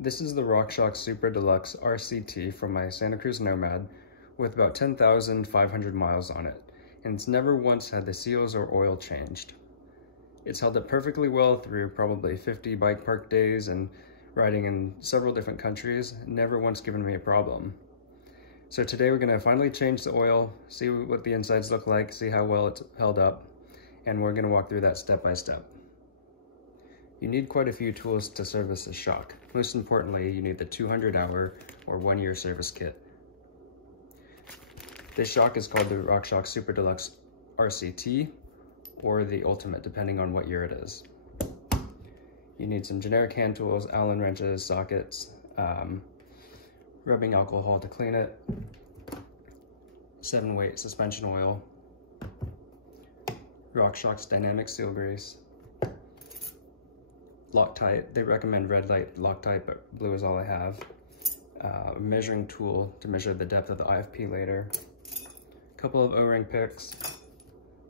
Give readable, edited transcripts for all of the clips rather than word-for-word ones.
This is the Rockshox Super Deluxe RCT from my Santa Cruz Nomad with about 10,500 miles on it, and it's never once had the seals or oil changed. It's held up perfectly well through probably 50 bike park days and riding in several different countries, never once given me a problem. So today we're gonna finally change the oil, see what the insides look like, see how well it's held up, and we're gonna walk through that step by step. You need quite a few tools to service a shock. Most importantly, you need the 200-hour or 1-year service kit. This shock is called the Rockshox Super Deluxe RCT, or the Ultimate, depending on what year it is. You need some generic hand tools, Allen wrenches, sockets, rubbing alcohol to clean it, 7-weight suspension oil, Rockshox dynamic seal grease, Loctite. They recommend red light Loctite, but blue is all I have. A measuring tool to measure the depth of the IFP later. A couple of O-ring picks.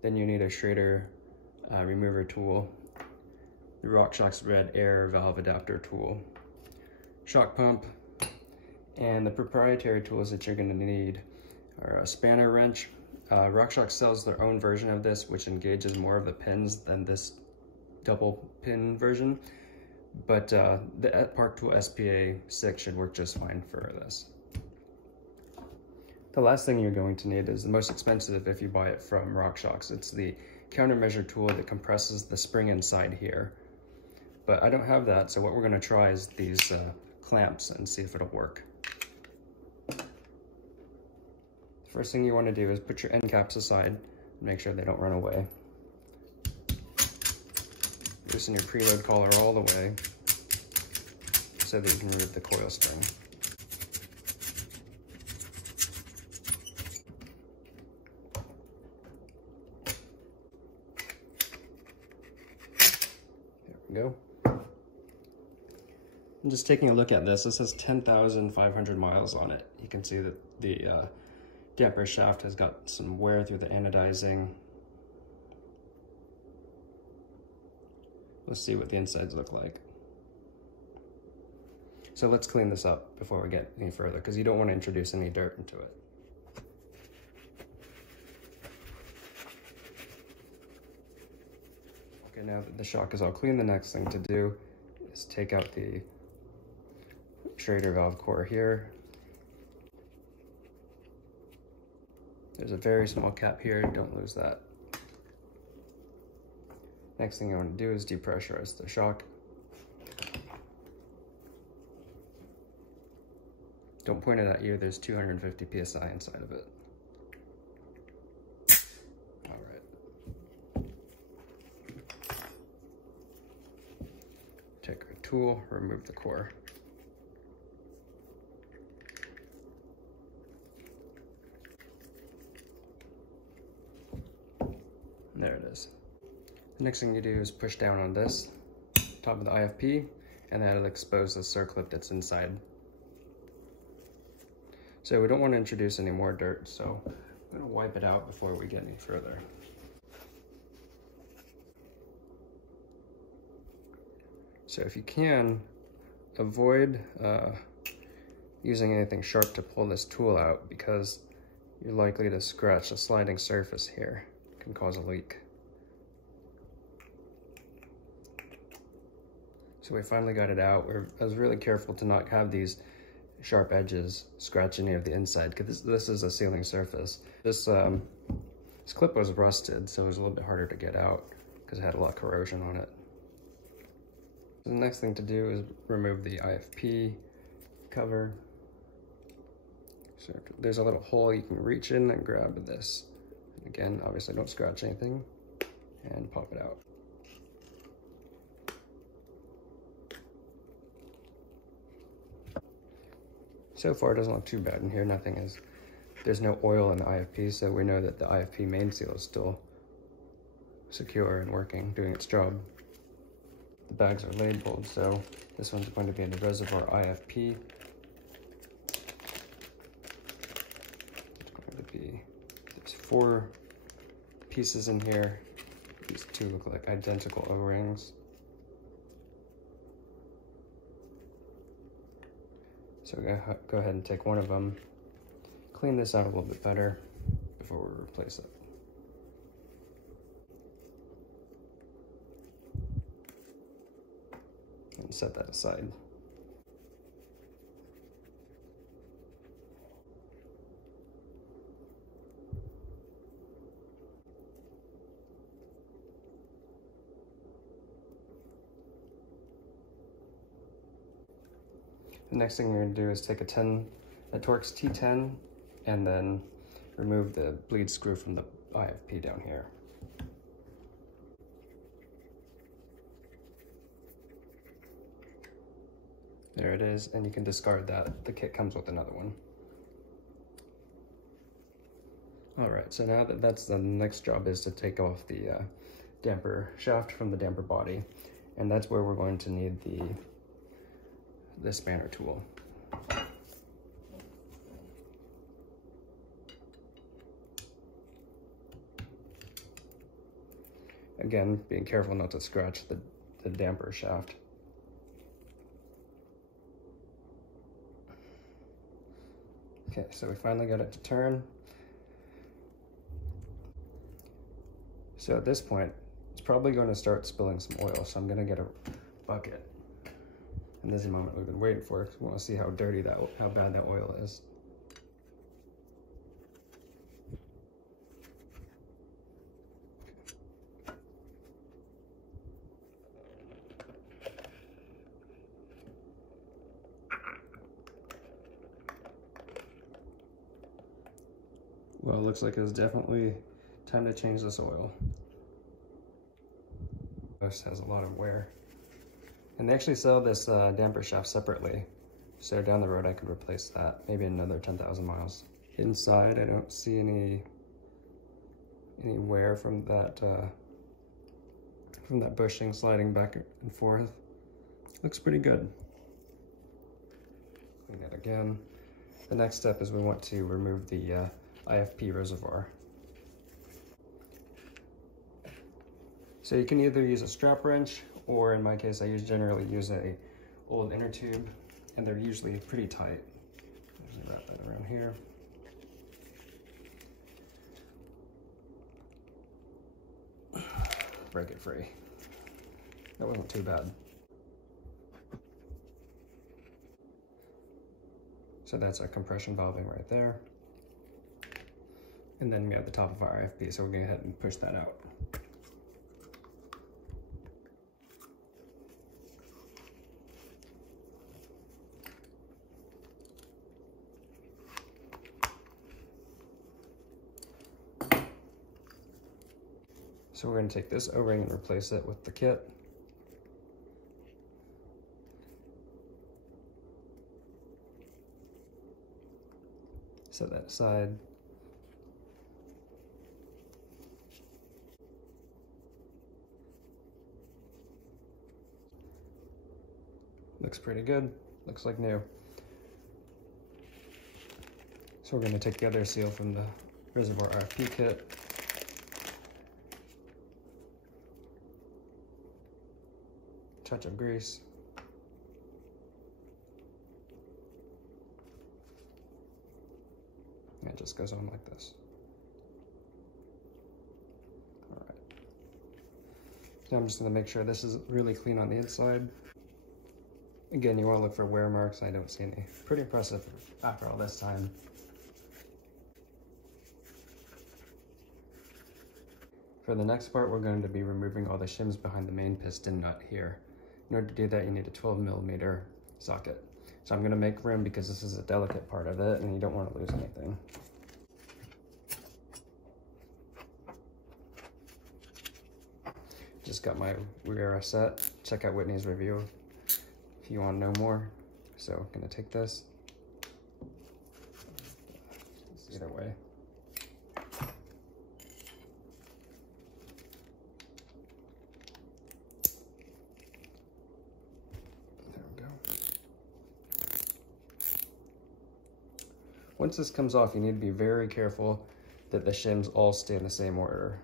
Then you need a Schrader remover tool. The Rockshox red air valve adapter tool. Shock pump. And the proprietary tools that you're going to need are a spanner wrench. Rockshox sells their own version of this, which engages more of the pins than this double pin version, but the Park Tool SPA 6 should work just fine for this. The last thing you're going to need is the most expensive if you buy it from Rockshox. It's the countermeasure tool that compresses the spring inside here, but I don't have that, so what we're going to try is these clamps and see if it'll work. First thing you want to do is put your end caps aside and make sure they don't run away. Loosen your preload collar all the way so that you can remove the coil spring. There we go. I'm just taking a look at this. This has 10,500 miles on it. You can see that the damper shaft has got some wear through the anodizing. Let's see what the insides look like. So let's clean this up before we get any further, because you don't want to introduce any dirt into it. Okay, now that the shock is all clean, the next thing to do is take out the Schrader valve core here. There's a very small cap here, don't lose that. Next thing you want to do is depressurize the shock. Don't point it at you, there's 250 PSI inside of it. All right. Take our tool, remove the core. And there it is. The next thing you do is push down on this, top of the IFP, and that'll expose the circlip that's inside. So we don't want to introduce any more dirt, so I'm going to wipe it out before we get any further. So if you can, avoid using anything sharp to pull this tool out, because you're likely to scratch a sliding surface here. It can cause a leak. So we finally got it out. I was really careful to not have these sharp edges scratch any of the inside, because this is a sealing surface. This clip was rusted, so it was a little bit harder to get out because it had a lot of corrosion on it. So the next thing to do is remove the IFP cover. So there's a little hole you can reach in and grab this. Again, obviously don't scratch anything, and pop it out. So far, it doesn't look too bad in here. There's no oil in the IFP, so we know that the IFP main seal is still secure and working, doing its job. The bags are labeled, so this one's going to be in the Reservoir IFP. It's going to be, there's 4 pieces in here. These 2 look like identical O-rings. So we're gonna go ahead and take one of them, clean this out a little bit better before we replace it. And set that aside. The next thing we're going to do is take a Torx T10 and then remove the bleed screw from the IFP down here. There it is, and you can discard that. The kit comes with another one. Alright, so now that's the next job is to take off the damper shaft from the damper body, and that's where we're going to need the spanner tool. Again, being careful not to scratch the damper shaft. Okay, so we finally got it to turn. So at this point, it's probably going to start spilling some oil, so I'm going to get a bucket. And this is the moment we've been waiting for, because we want to see how dirty how bad that oil is. Well, it looks like it's definitely time to change this oil. This has a lot of wear. And they actually sell this damper shaft separately. So down the road I could replace that, maybe another 10,000 miles. Inside I don't see any wear from that bushing sliding back and forth. Looks pretty good. Clean that again. The next step is we want to remove the IFP reservoir. So you can either use a strap wrench, or in my case, I generally use a old inner tube, and they're usually pretty tight. Just wrap that around here. Break it free. That wasn't too bad. So that's our compression valving right there. And then we have the top of our IFP, so we're going to go ahead and push that out. So we're going to take this O-ring and replace it with the kit. Set that aside. Looks pretty good. Looks like new. So we're going to take the other seal from the reservoir IFP kit. Touch of grease. And it just goes on like this. All right. Now I'm just going to make sure this is really clean on the inside. Again, you want to look for wear marks. I don't see any. Pretty impressive after all this time. For the next part, we're going to be removing all the shims behind the main piston nut here. In order to do that, you need a 12mm socket. So I'm going to make room because this is a delicate part of it and you don't want to lose anything. Just got my rear set. Check out Whitney's review if you want to know more. So I'm going to take this. Either way. Once this comes off, you need to be very careful that the shims all stay in the same order.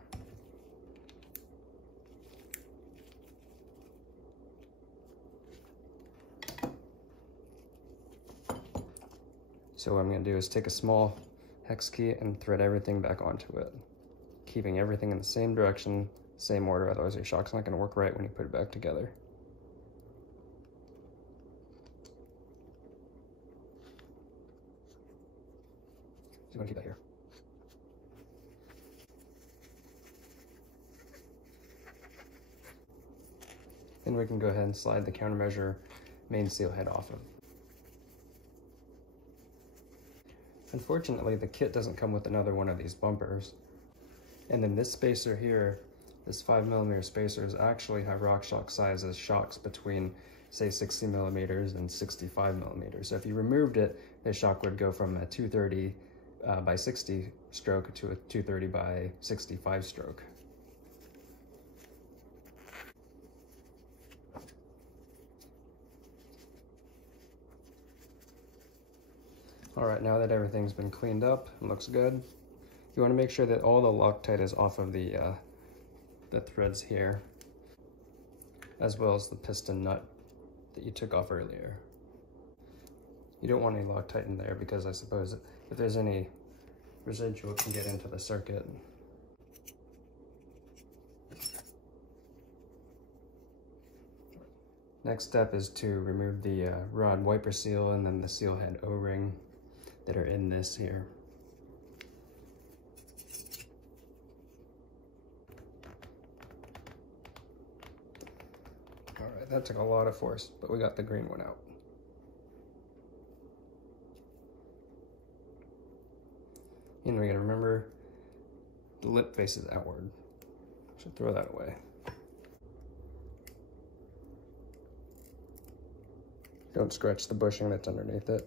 So what I'm gonna do is take a small hex key and thread everything back onto it, keeping everything in the same direction, same order, otherwise your shock's not gonna work right when you put it back together. So I'm gonna keep that here. Then we can go ahead and slide the countermeasure main seal head off of. Unfortunately, the kit doesn't come with another one of these bumpers. And then this spacer here, this 5mm spacer, is actually how Rockshox sizes shocks between, say, 60mm and 65mm. So if you removed it, the shock would go from a 230 by 60 stroke to a 230 by 65 stroke. All right, now that everything's been cleaned up and looks good, you want to make sure that all the Loctite is off of the threads here, as well as the piston nut that you took off earlier. You don't want any Loctite in there because I suppose if there's any residual, it can get into the circuit. Next step is to remove the rod wiper seal and then the seal head O-ring that are in this here. All right, that took a lot of force, but we got the green one out. And we gotta remember the lip faces outward. Should throw that away. Don't scratch the bushing that's underneath it.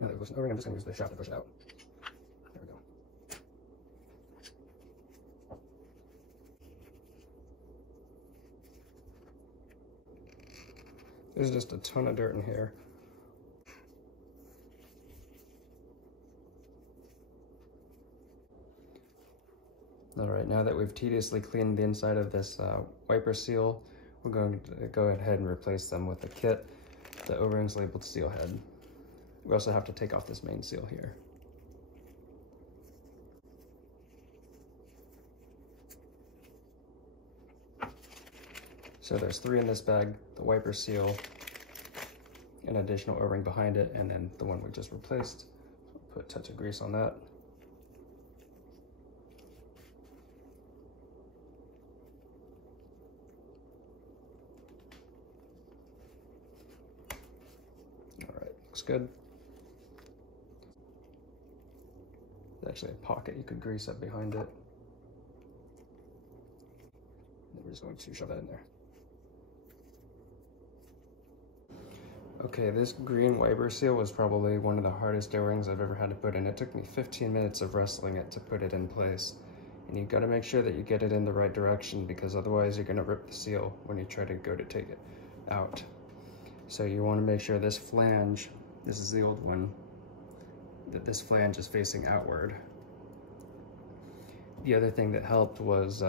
Now that it goes over, I'm just gonna use the shaft to push it out. There we go. There's just a ton of dirt in here. All right, now that we've tediously cleaned the inside of this wiper seal, we're going to go ahead and replace them with the kit, the O-rings labeled seal head. We also have to take off this main seal here. So there's 3 in this bag, the wiper seal, an additional O-ring behind it, and then the one we just replaced. Put a touch of grease on that. All right, looks good. There's actually a pocket you could grease up behind it. And then we're just going to shove that in there. Okay, this green wiper seal was probably one of the hardest O-rings I've ever had to put in. It took me 15 minutes of wrestling it to put it in place. And you've got to make sure that you get it in the right direction, because otherwise you're going to rip the seal when you try to go to take it out. So you want to make sure this flange, this is the old one, that this flange is facing outward. The other thing that helped was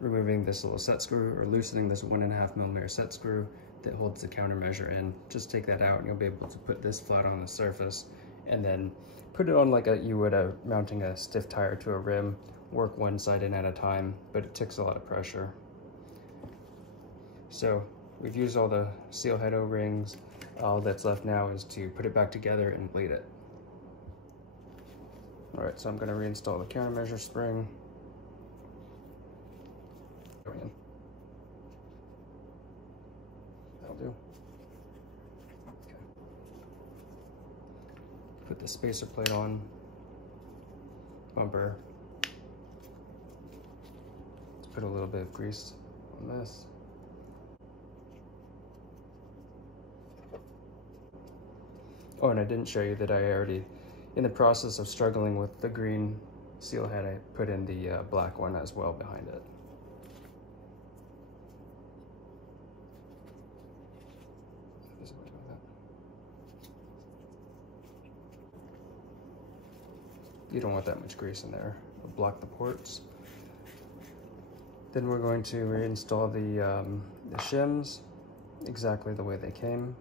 removing this little set screw, or loosening this 1.5mm set screw that holds the countermeasure in. Just take that out and you'll be able to put this flat on the surface and then put it on like you would mounting a stiff tire to a rim. Work one side in at a time, but it takes a lot of pressure. So we've used all the seal head O-rings. All that's left now is to put it back together and bleed it. All right, so I'm gonna reinstall the countermeasure spring. That'll do. Okay. Put the spacer plate on, bumper. Let's put a little bit of grease on this. Oh, and I didn't show you that I already, in the process of struggling with the green seal head, I put in the black one as well behind it. You don't want that much grease in there. It'll block the ports. Then we're going to reinstall the shims exactly the way they came.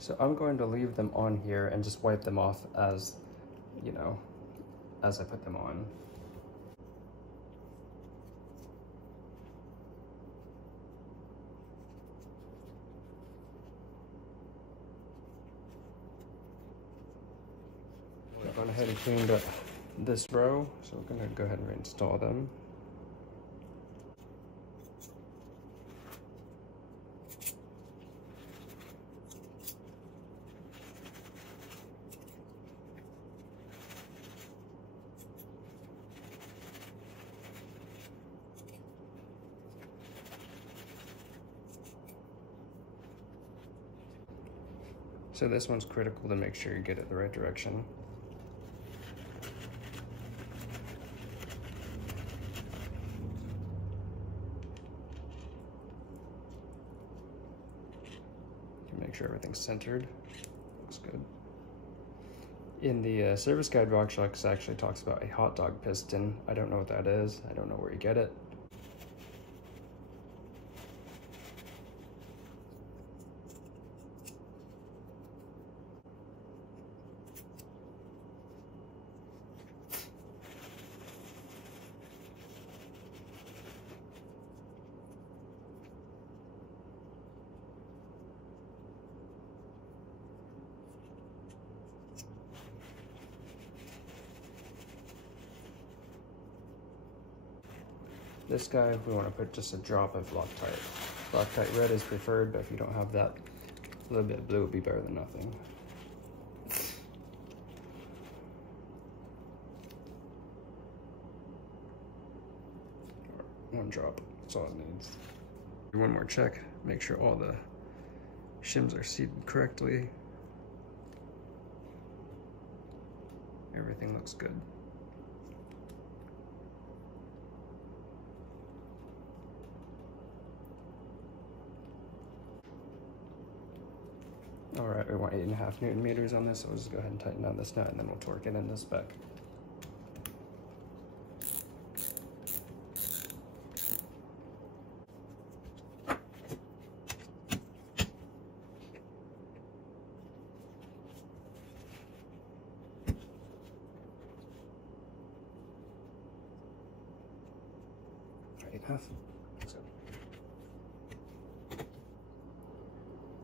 So I'm going to leave them on here and just wipe them off as, you know, as I put them on. I've gone ahead and cleaned up this row, so we're going to go ahead and reinstall them. So this one's critical to make sure you get it the right direction. Make sure everything's centered. Looks good. In the service guide, Rockshox actually talks about a hot dog piston. I don't know what that is. I don't know where you get it. This guy, we want to put just a drop of Loctite. Loctite red is preferred, but if you don't have that, a little bit of blue would be better than nothing. One drop, that's all it needs. One more check, make sure all the shims are seated correctly. Everything looks good. All right, we want 8.5 Newton meters on this, so we'll just go ahead and tighten down this nut and then we'll torque it in the spec.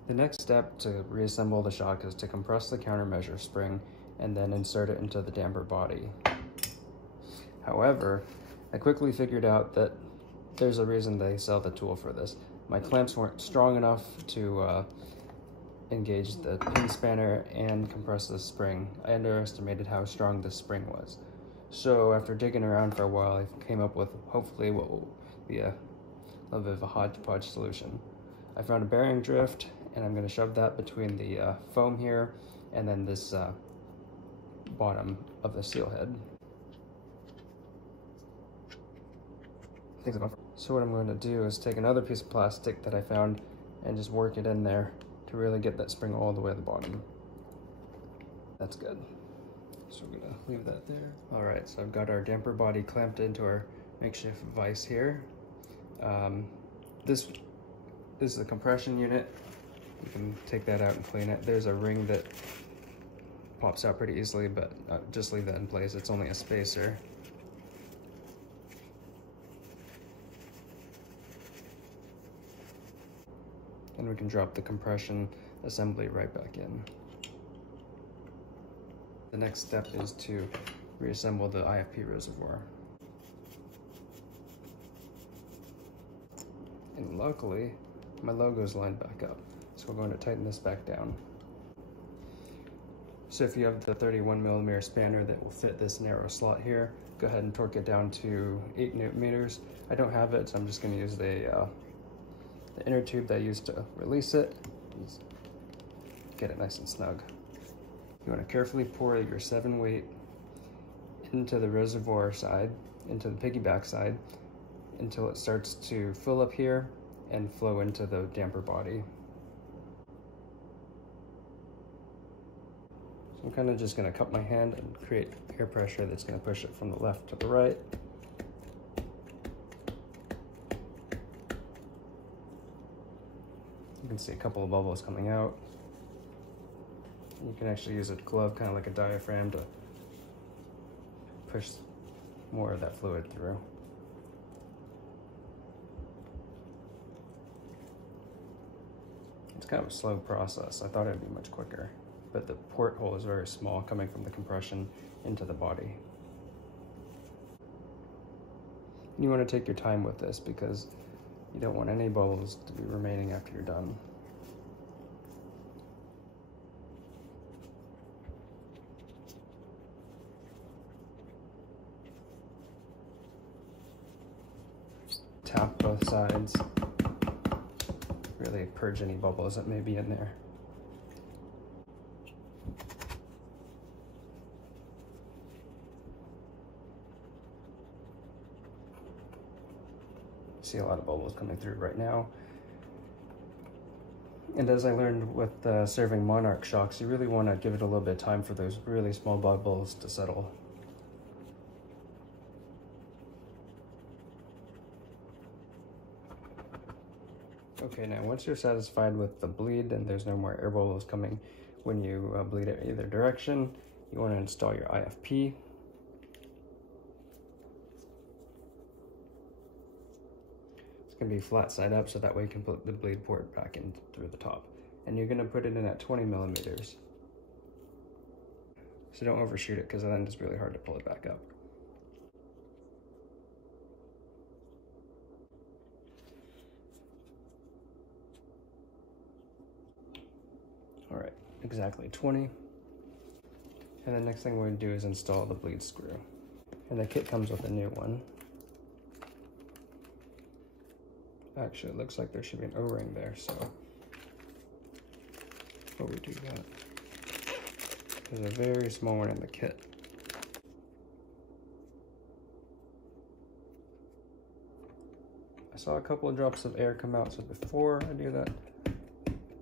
The next step to reassemble the shock is to compress the countermeasure spring and then insert it into the damper body. However, I quickly figured out that there's a reason they sell the tool for this. My clamps weren't strong enough to engage the pin spanner and compress the spring. I underestimated how strong this spring was. So after digging around for a while, I came up with hopefully what will be a little bit of a hodgepodge solution. I found a bearing drift, and I'm going to shove that between the foam here and then this bottom of the seal head. So what I'm going to do is take another piece of plastic that I found and just work it in there to really get that spring all the way to the bottom. That's good. So we're going to leave that there. All right, so I've got our damper body clamped into our makeshift vise here. This is the compression unit. You can take that out and clean it. There's a ring that pops out pretty easily, but just leave that in place. It's only a spacer. And we can drop the compression assembly right back in. The next step is to reassemble the IFP reservoir. And luckily, my logo's lined back up. So we're going to tighten this back down. So if you have the 31mm spanner that will fit this narrow slot here, go ahead and torque it down to 8 Newton meters. I don't have it, so I'm just going to use the inner tube that I used to release it. Just get it nice and snug. You want to carefully pour your 7-weight into the reservoir side, into the piggyback side, until it starts to fill up here and flow into the damper body. So I'm kind of just going to cup my hand and create air pressure that's going to push it from the left to the right. You can see a couple of bubbles coming out. You can actually use a glove, kind of like a diaphragm, to push more of that fluid through. It's kind of a slow process. I thought it'd be much quicker, but the porthole is very small coming from the compression into the body. You want to take your time with this because you don't want any bubbles to be remaining after you're done. Tap both sides. Really purge any bubbles that may be in there. See a lot of bubbles coming through right now. And as I learned with serving Monarch shocks, you really want to give it a little bit of time for those really small bubbles to settle. Okay, now once you're satisfied with the bleed and there's no more air bubbles coming when you bleed it either direction, you want to install your IFP. It's going to be flat side up, so that way you can put the bleed port back in through the top. And you're going to put it in at 20 millimeters. So don't overshoot it, because then it's really hard to pull it back up. All right, exactly 20. And the next thing we're going to do is install the bleed screw. And the kit comes with a new one. Actually, it looks like there should be an O-ring there, so before we do that, there's a very small one in the kit. I saw a couple of drops of air come out, so before I do that,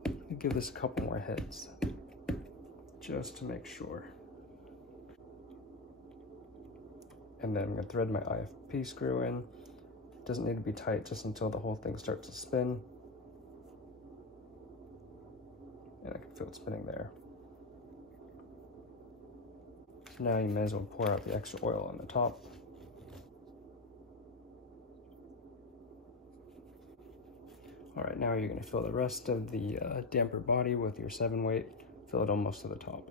I'll give this a couple more hits, just to make sure. And then I'm going to thread my IFP screw in. Doesn't need to be tight, just until the whole thing starts to spin. And I can feel it spinning there. So now you may as well pour out the extra oil on the top. All right, now you're going to fill the rest of the damper body with your 7-weight. Fill it almost to the top.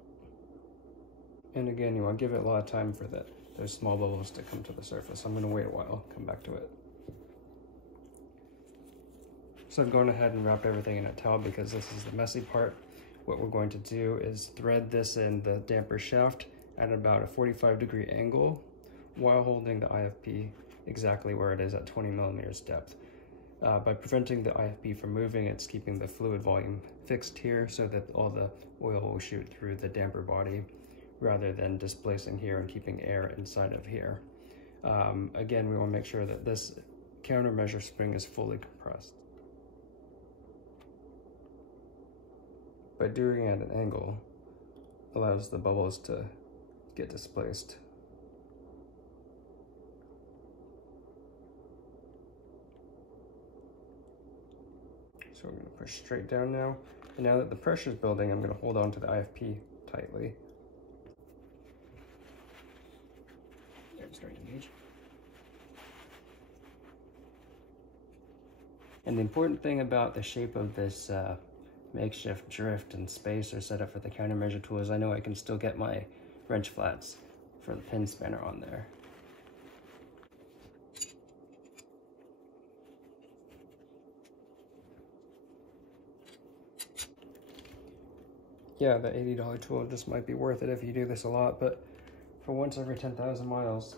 And again, you want to give it a lot of time for those small bubbles to come to the surface. I'm going to wait a while, come back to it. So I've gone ahead and wrapped everything in a towel because this is the messy part. What we're going to do is thread this in the damper shaft at about a 45-degree angle while holding the IFP exactly where it is at 20 millimeters depth. By preventing the IFP from moving, it's keeping the fluid volume fixed here so that all the oil will shoot through the damper body rather than displacing here and keeping air inside of here. Again, we want to make sure that this countermeasure spring is fully compressed. By doing it at an angle, allows the bubbles to get displaced. So we're going to push straight down now. And now that the pressure is building, I'm going to hold on to the IFP tightly. It's starting to engage. And the important thing about the shape of this makeshift drift and spacer set up for the countermeasure tool is I know I can still get my wrench flats for the pin spanner on there. Yeah, the $80 tool just might be worth it if you do this a lot, but for once every 10,000 miles,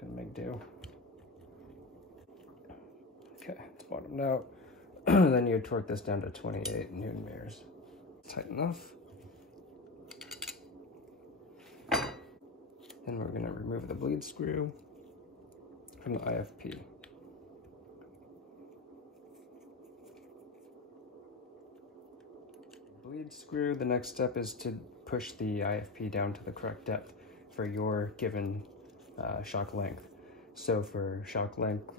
gonna make do. Okay, it's bottomed out. Then you torque this down to 28 Newton meters. Tight enough. And we're going to remove the bleed screw from the IFP. Bleed screw, the next step is to push the IFP down to the correct depth for your given shock length. So for shock length,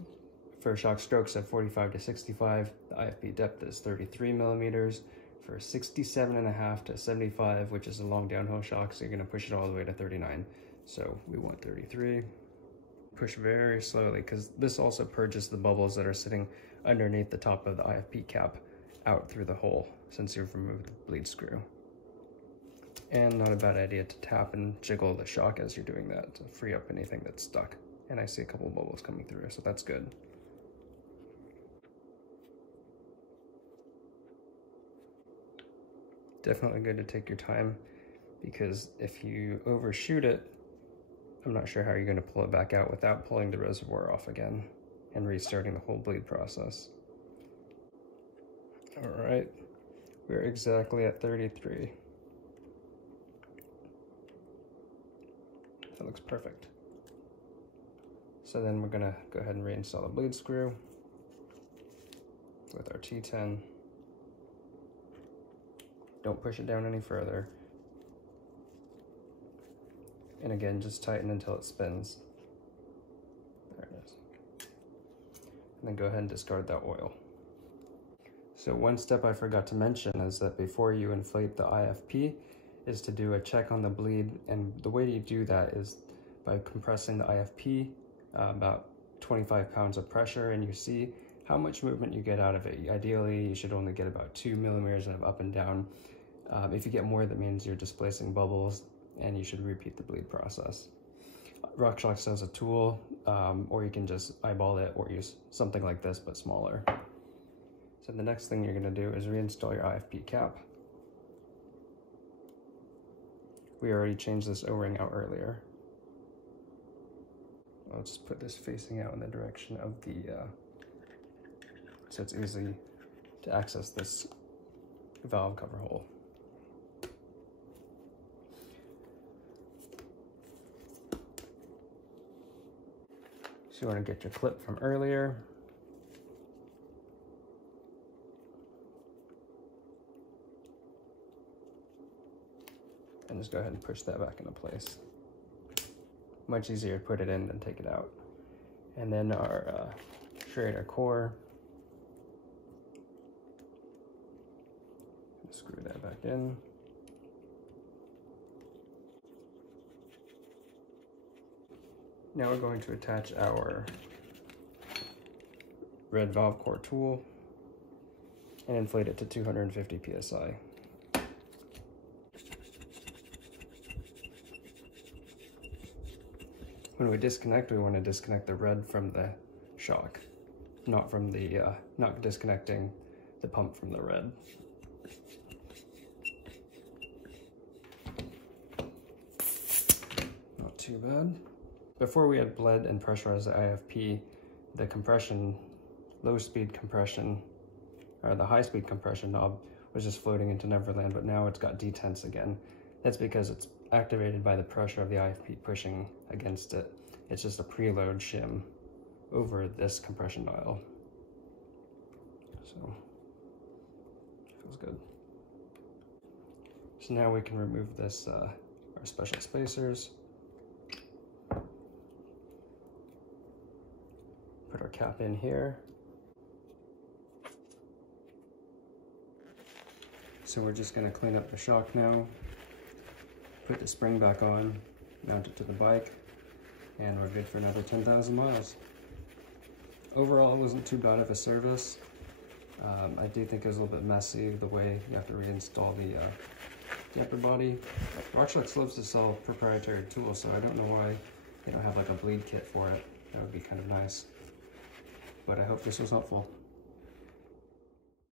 for shock strokes of 45 to 65, the IFP depth is 33 millimeters. for 67.5 to 75, which is a long downhill shock, so you're gonna push it all the way to 39. So we want 33. Push very slowly, because this also purges the bubbles that are sitting underneath the top of the IFP cap out through the hole, since you've removed the bleed screw. And not a bad idea to tap and jiggle the shock as you're doing that to free up anything that's stuck. And I see a couple of bubbles coming through, so that's good. Definitely good to take your time, because if you overshoot it, I'm not sure how you're going to pull it back out without pulling the reservoir off again and restarting the whole bleed process. All right, we're exactly at 33. That looks perfect. So then we're gonna go ahead and reinstall the bleed screw with our T10. Don't push it down any further. And again, just tighten until it spins. There it is. And then go ahead and discard that oil. So one step I forgot to mention is that before you inflate the IFP is to do a check on the bleed, and the way you do that is by compressing the IFP about 25 pounds of pressure, and you see how much movement you get out of it. Ideally, you should only get about 2 millimeters of up and down. If you get more, that means you're displacing bubbles, and you should repeat the bleed process. Rockshox has a tool, or you can just eyeball it or use something like this, but smaller. So the next thing you're gonna do is reinstall your IFP cap. We already changed this O-ring out earlier. I'll just put this facing out in the direction of the, so it's easy to access this valve cover hole. So you want to get your clip from earlier. And just go ahead and push that back into place. Much easier to put it in than take it out. And then our Schrader core. Screw that back in. Now we're going to attach our red valve core tool and inflate it to 250 psi. When we disconnect, we want to disconnect the red from the shock, not from the not disconnecting the pump from the red. Not too bad. Before we had bled and pressurized the IFP, the compression, low speed compression, or the high speed compression knob was just floating into Neverland, but now it's got detense again. That's because it's activated by the pressure of the IFP pushing against it. It's just a preload shim over this compression dial. So, feels good. So now we can remove this, our special spacers. Put our cap in here. So we're just gonna clean up the shock now, put the spring back on, mount it to the bike, and we're good for another 10,000 miles. Overall, it wasn't too bad of a service. I do think it was a little bit messy the way you have to reinstall the upper body. Rockshox loves to sell proprietary tools, so I don't know why they don't have like a bleed kit for it. That would be kind of nice. But I hope this was helpful.